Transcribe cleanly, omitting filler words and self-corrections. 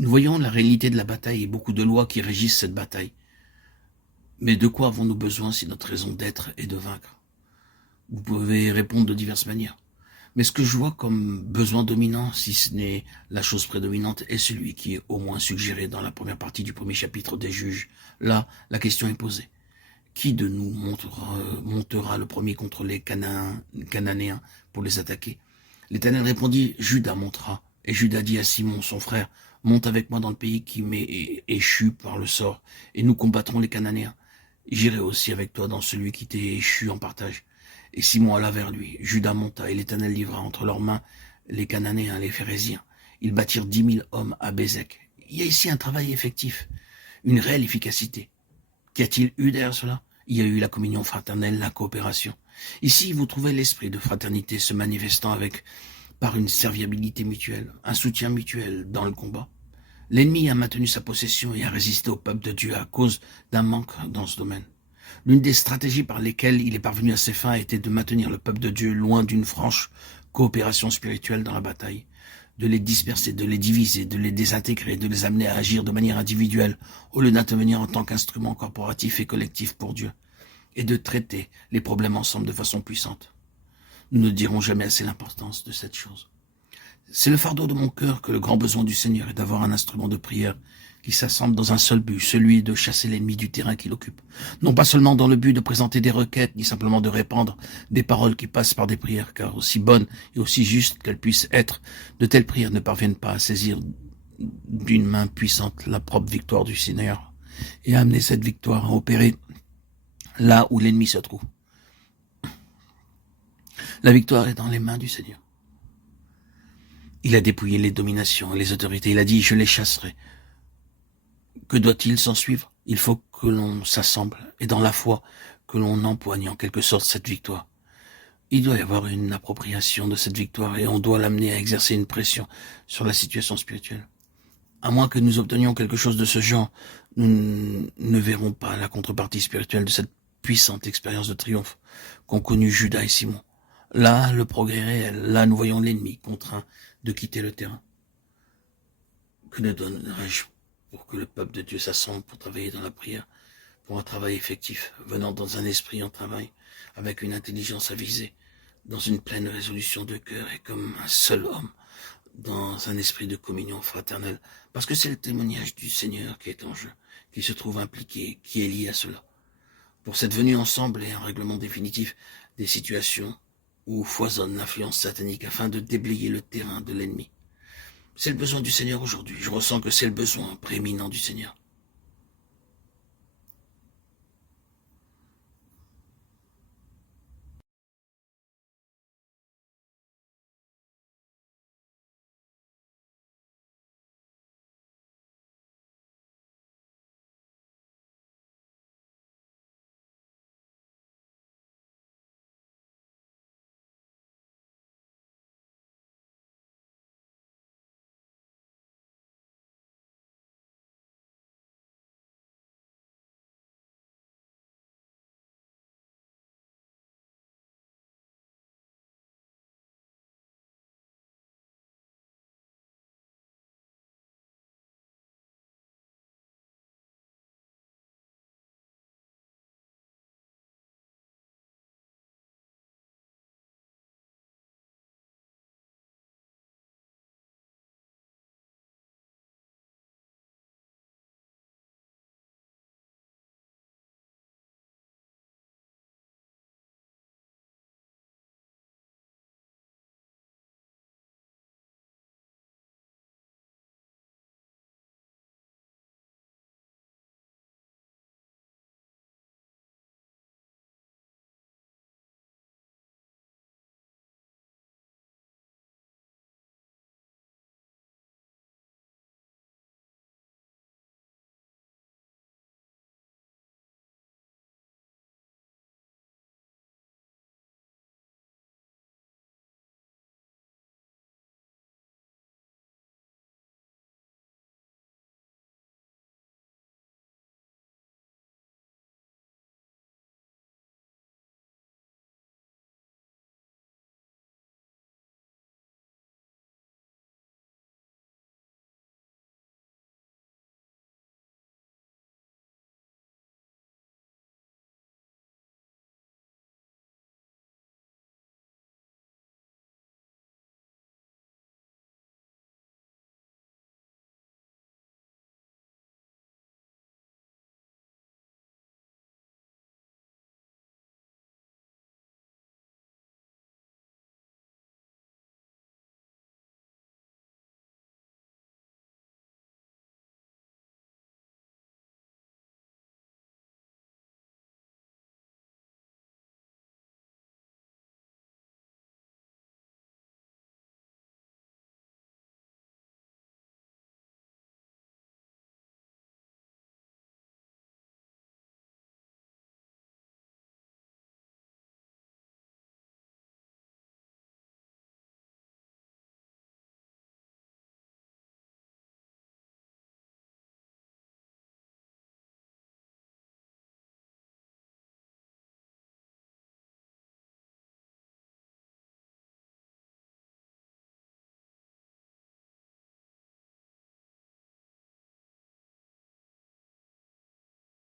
Nous voyons la réalité de la bataille et beaucoup de lois qui régissent cette bataille. Mais de quoi avons-nous besoin si notre raison d'être est de vaincre? Vous pouvez répondre de diverses manières. Mais ce que je vois comme besoin dominant, si ce n'est la chose prédominante, est celui qui est au moins suggéré dans la première partie du premier chapitre des Juges. Là, la question est posée. Qui de nous montera le premier contre les Cananéens pour les attaquer? L'Éternel répondit, Judas montera. Et Judas dit à Simon, son frère, monte avec moi dans le pays qui m'est échu par le sort, et nous combattrons les Cananéens. J'irai aussi avec toi dans celui qui t'est échu en partage. Et Simon alla vers lui. Judas monta, et l'Éternel livra entre leurs mains les Cananéens, les Phéréziens. Ils bâtirent 10 000 hommes à Bézek. Il y a ici un travail effectif, une réelle efficacité. Qu'y a-t-il eu derrière cela? Il y a eu la communion fraternelle, la coopération. Ici, vous trouvez l'esprit de fraternité se manifestant par une serviabilité mutuelle, un soutien mutuel dans le combat. L'ennemi a maintenu sa possession et a résisté au peuple de Dieu à cause d'un manque dans ce domaine. L'une des stratégies par lesquelles il est parvenu à ses fins était de maintenir le peuple de Dieu loin d'une franche coopération spirituelle dans la bataille, de les disperser, de les diviser, de les désintégrer, de les amener à agir de manière individuelle au lieu d'intervenir en tant qu'instrument corporatif et collectif pour Dieu, et de traiter les problèmes ensemble de façon puissante. Nous ne dirons jamais assez l'importance de cette chose. C'est le fardeau de mon cœur que le grand besoin du Seigneur est d'avoir un instrument de prière qui s'assemble dans un seul but, celui de chasser l'ennemi du terrain qu'il occupe. Non pas seulement dans le but de présenter des requêtes, ni simplement de répandre des paroles qui passent par des prières, car aussi bonnes et aussi justes qu'elles puissent être, de telles prières ne parviennent pas à saisir d'une main puissante la propre victoire du Seigneur et à amener cette victoire à opérer là où l'ennemi se trouve. La victoire est dans les mains du Seigneur. Il a dépouillé les dominations et les autorités. Il a dit, je les chasserai. Que doit-il s'en suivre? Il faut que l'on s'assemble et dans la foi que l'on empoigne en quelque sorte cette victoire. Il doit y avoir une appropriation de cette victoire et on doit l'amener à exercer une pression sur la situation spirituelle. À moins que nous obtenions quelque chose de ce genre, nous ne verrons pas la contrepartie spirituelle de cette puissante expérience de triomphe qu'ont connue Judas et Simon. Là, le progrès est réel. Là, nous voyons l'ennemi contraint de quitter le terrain. Que ne donnerais-je pour que le peuple de Dieu s'assemble pour travailler dans la prière, pour un travail effectif, venant dans un esprit en travail, avec une intelligence avisée, dans une pleine résolution de cœur et comme un seul homme, dans un esprit de communion fraternelle, parce que c'est le témoignage du Seigneur qui est en jeu, qui se trouve impliqué, qui est lié à cela. Pour cette venue ensemble et un règlement définitif des situations où foisonne l'influence satanique afin de déblayer le terrain de l'ennemi. C'est le besoin du Seigneur aujourd'hui. Je ressens que c'est le besoin prééminent du Seigneur.